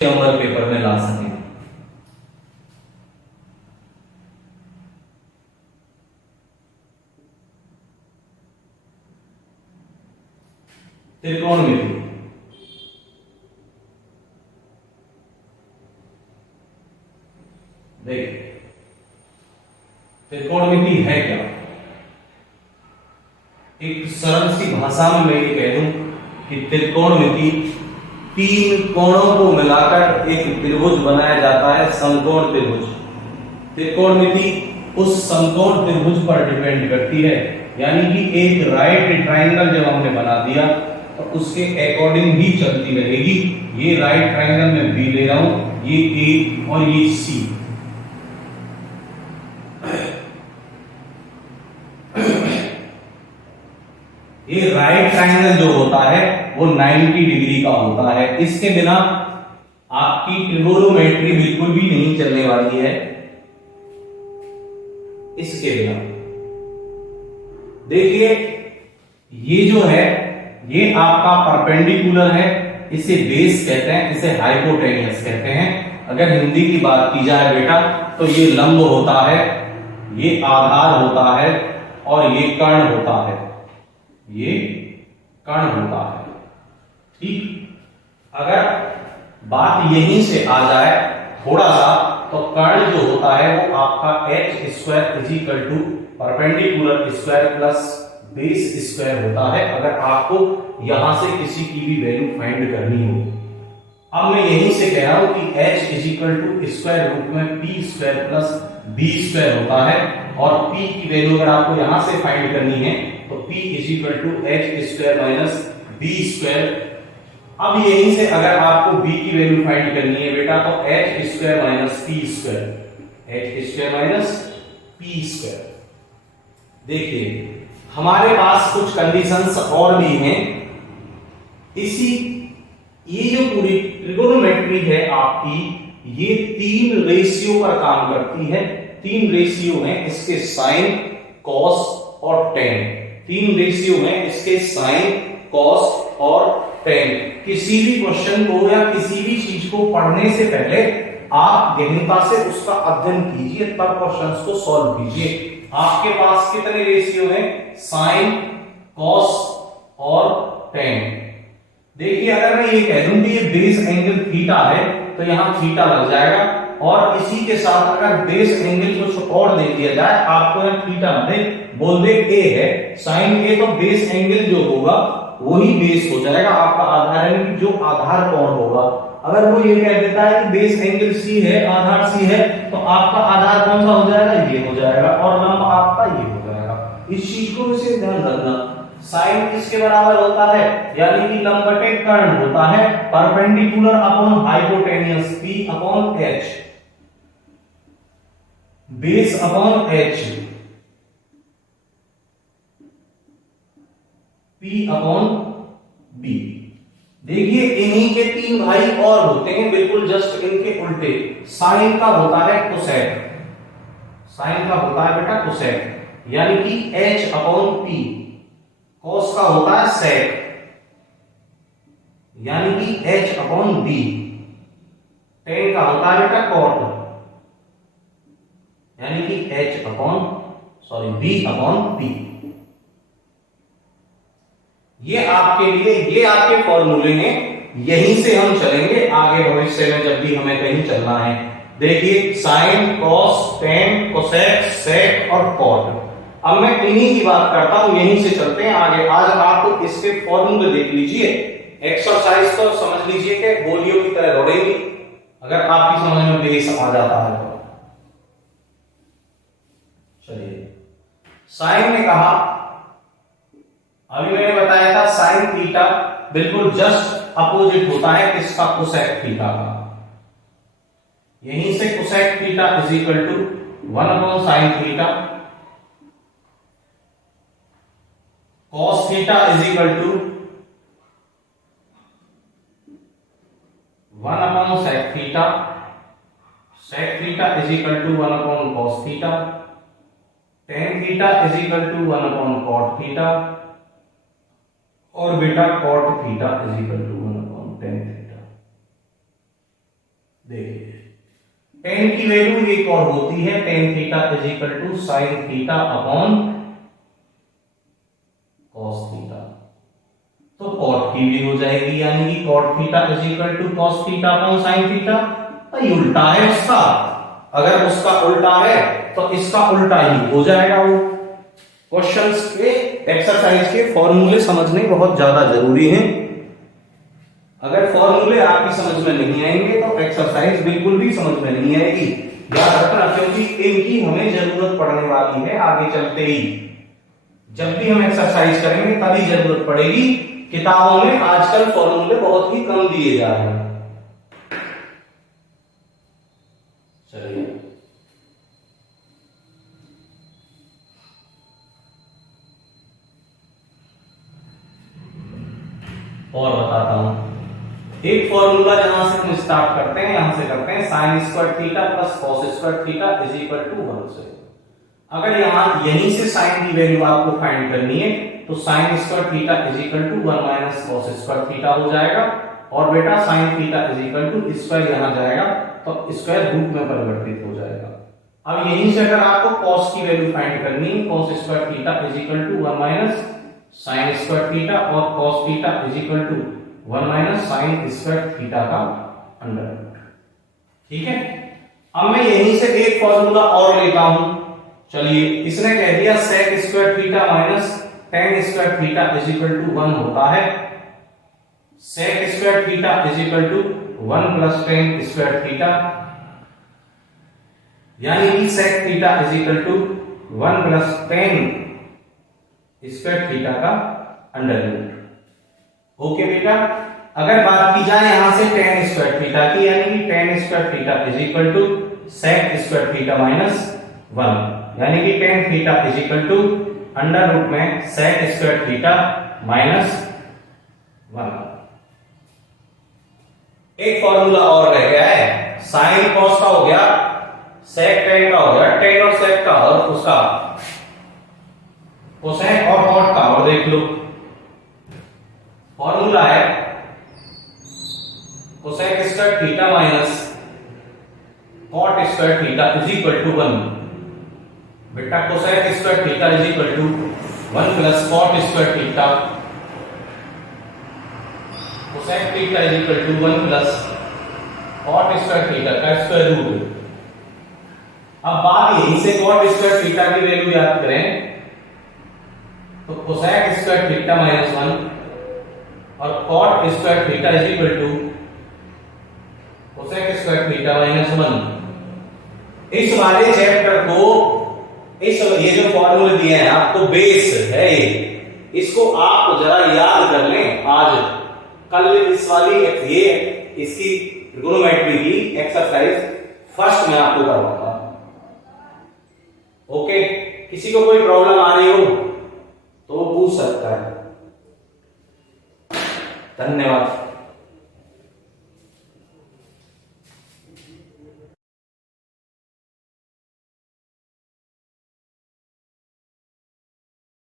Number paper में ला सकें। त्रिकोणमिति, देख त्रिकोणमिति है क्या? एक सरल सी भाषा में मैं ये कह दूं कि त्रिकोणमिति तीन कोणों को मिलाकर एक त्रिभुज बनाया जाता है, समकोण त्रिभुज। त्रिकोणमिति उस समकोण त्रिभुज पर डिपेंड करती है, यानी कि एक राइट ट्रायंगल जब हमने बना दिया तो उसके अकॉर्डिंग ही चलती रहेगी। ये राइट ट्रायंगल में बी ले रहा हूं, ये ए और ये सी। ये राइट ट्रायंगल जो होता है वो 90 डिग्री का होता है। इसके बिना आपकी ट्रिगोनोमेट्री बिल्कुल भी नहीं चलने वाली है। इसके बिना देखिए, ये जो है ये आपका परपेंडिकुलर है, इसे बेस कहते हैं, इसे हाइपोटेनियस कहते हैं। अगर हिंदी की बात की जाए बेटा तो ये लंब होता है, ये आधार होता है और ये कर्ण होता है, ये कर्ण होता है। ठीक, अगर बात यहीं से आ जाए थोड़ा सा, तो कर्ण जो होता है वो आपका H square is equal to perpendicular square plus base square होता है, अगर आपको यहां से किसी की भी वैल्यू फाइंड करनी हो। अब मैं यहीं से कह रहा हूं कि h is equal to square root में P square plus B square होता है, और p की वैल्यू अगर आपको यहां से फाइंड करनी है तो p is equal to H square minus B square. अब यहीं से अगर आपको b की वैल्यू फाइंड करनी है बेटा तो h square minus P square, h square minus P square. देखिए हमारे पास कुछ कंडीशंस और भी हैं। इसी ये जो पूरी ट्रिगोनोमेट्री है आपकी, ये तीन रेशियो पर काम करती है। तीन रेशियो हैं इसके, साइन, कॉस और टेन। तीन रेशियो हैं इसके, साइन, कॉस और टेन। किसी भी क्वेश्चन को या किसी भी चीज को पढ़ने से पहले आप गहनता से उसका अध्ययन कीजिए, तब क्वेश्चंस को सॉल्व कीजिए। आपके पास कितने रेशियो हैं? साइन, कॉस और टेन। देखिए अगर मैं ये कह दूं कि ये बेस एंगल थीटा है तो यहां थीटा लग जाएगा, और इसी के साथ अगर बेस एंगल कुछ और दे दिया जाए, आपको यहां थीटा दे बोल दे ए है, साइन ए, तो बेस एंगल जो होगा वही बेस हो जाएगा आपका आधार, यानी जो आधार कोण होगा। अगर वो ये कह देता है कि बेस एंगल सी है, आधार सी है, तो आपका आधार कौन सा हो जाएगा? ये हो जाएगा, और लंब आपका ये हो जाएगा। इस चीज को इसे ध्यान रखना। साइन किसके बराबर होता है? यानी कि लंब बटे कर्ण होता है, perpendicular upon hypotenuse, P upon H, base upon H, P upon B. देखिए इन्हीं के तीन भाई और होते हैं, बिल्कुल जस्ट इनके उल्टे। साइन का होता है कोसेक, साइन का होता है बेटा कोसेक, यानी कि h अपॉन पी। कॉस का होता है सेक, यानी कि h अपॉन बी। टेन का होता है बेटा कॉट, यानी कि h upon B upon P. ये आपके लिए, ये आपके फॉर्मूले हैं, यहीं से हम चलेंगे आगे भविष्य में जब भी हमें कहीं चलना है। देखिए साइन, कॉस, टेन, कोसेक, सेक और कॉट। अब मैं इन्हीं की बात करता हूं, यहीं से चलते हैं आगे। आज आप इसके फॉर्मूले देख लीजिए, एक्सरसाइज तो समझ लीजिए कि गोलियों की तरह दौड़ेगी, अगर आपकी समझ में बेस आ जाता है तो। चलिए, साइन ने कहा, अभी मैंने बताया था साइन थीटा बिल्कुल जस्ट अपोजिट होता है किसका? कोसेक थीटा का। यहीं से cosec theta is equal to 1 upon sine theta, cos theta is equal to 1 upon sec theta, sec theta is equal to 1 upon cos theta, tan theta is equal to 1 upon cot theta, और बेटा cot theta is equal to 1 upon tan theta. देखिए tan की value एक और होती है, tan theta is equal to sine theta upon cos theta. तो cot की भी हो जाएगी, यानी कि cot theta is equal to cos theta upon sine theta. भाई उल्टा है उसका, अगर उसका उल्टा है तो इसका उल्टा ही हो जाएगा। वो क्वेश्चंस के एक्सरसाइज के फॉर्मूले समझने बहुत ज्यादा जरूरी हैं। अगर फॉर्मूले आपकी समझ में नहीं आएंगे तो एक्सरसाइज बिल्कुल भी समझ में नहीं आएगी, याद रखना, क्योंकि इनकी हमें जरूरत पड़ने वाली है आगे चलते ही। जब भी हम एक्सरसाइज करेंगे तभी जरूरत पड़ेगी। किताबों में आजकल फॉर्मूले बहुत ही कम दिए जा रहे हैं। चलिए और बताता हूं। एक फॉर्मूला जहां से हम स्टार्ट करते हैं, यहां से करते हैं sine square theta plus cos square theta is equal to 1 से। अगर यहीं से साइन की वैल्यू आपको फाइंड करनी है तो sine square theta is equal to 1 minus cos square theta हो जाएगा। और बेटा sine theta is equal to square यहां जाएगा तो स्क्वायर रूट में परिवर्तित हो जाएगा। अब यहीं से अगर आपको कॉस की वैल्यू फाइंड करनी है, cos square theta is equal to 1 minus sine square theta और cos theta is equal to 1 minus sine square theta का अंडर रूट। ठीक है, अब मैं यहीं से एक फॉर्मूला और लेता हूं। चलिए, इसने कह दिया sec square theta minus tan square theta is equal to 1 होता है। Sec square theta is equal to 1 plus tan square theta, यानी कि sec theta is equal to 1 plus tan square theta का अंडर रूट। ओके बेटा, अगर बात की जाए यहां से टेन स्क्वायर थीटा की, यानी कि tan square theta is equal to sec square theta minus 1, यानी कि tan theta is equal to under root में सेक स्क्वायर थीटा माइनस 1। एक फॉर्मूला और रह गया है, साइन कॉस का हो गया, सेक टेन का हो गया, टेन और सेक का और उसका कोसेक और कॉट का। और देख लो फॉर्मूला है cosec square theta minus cot square theta is equal to 1। बेटा cosec square theta is equal to 1 plus cot square theta, cosec theta is equal to 1 plus cot square theta का square root. अब बात यहीं से cot square theta की value याद करें तो कोसेक स्क्वायर थीटा माइनस 1 और cot square theta is equal to cosec square theta minus 1। इस वाले चैप्टर को ये जो फॉर्मूले दिए हैं आपको, बेस है इसको आप जरा याद कर लें। आज कल इस वाली ये इसकी ट्रिगोनोमेट्री की एक्सरसाइज फर्स्ट में आपको करवाऊंगा। ओके, किसी को कोई प्रॉब्लम आ रही हो तो वो पूछ सकता है। धन्यवाद।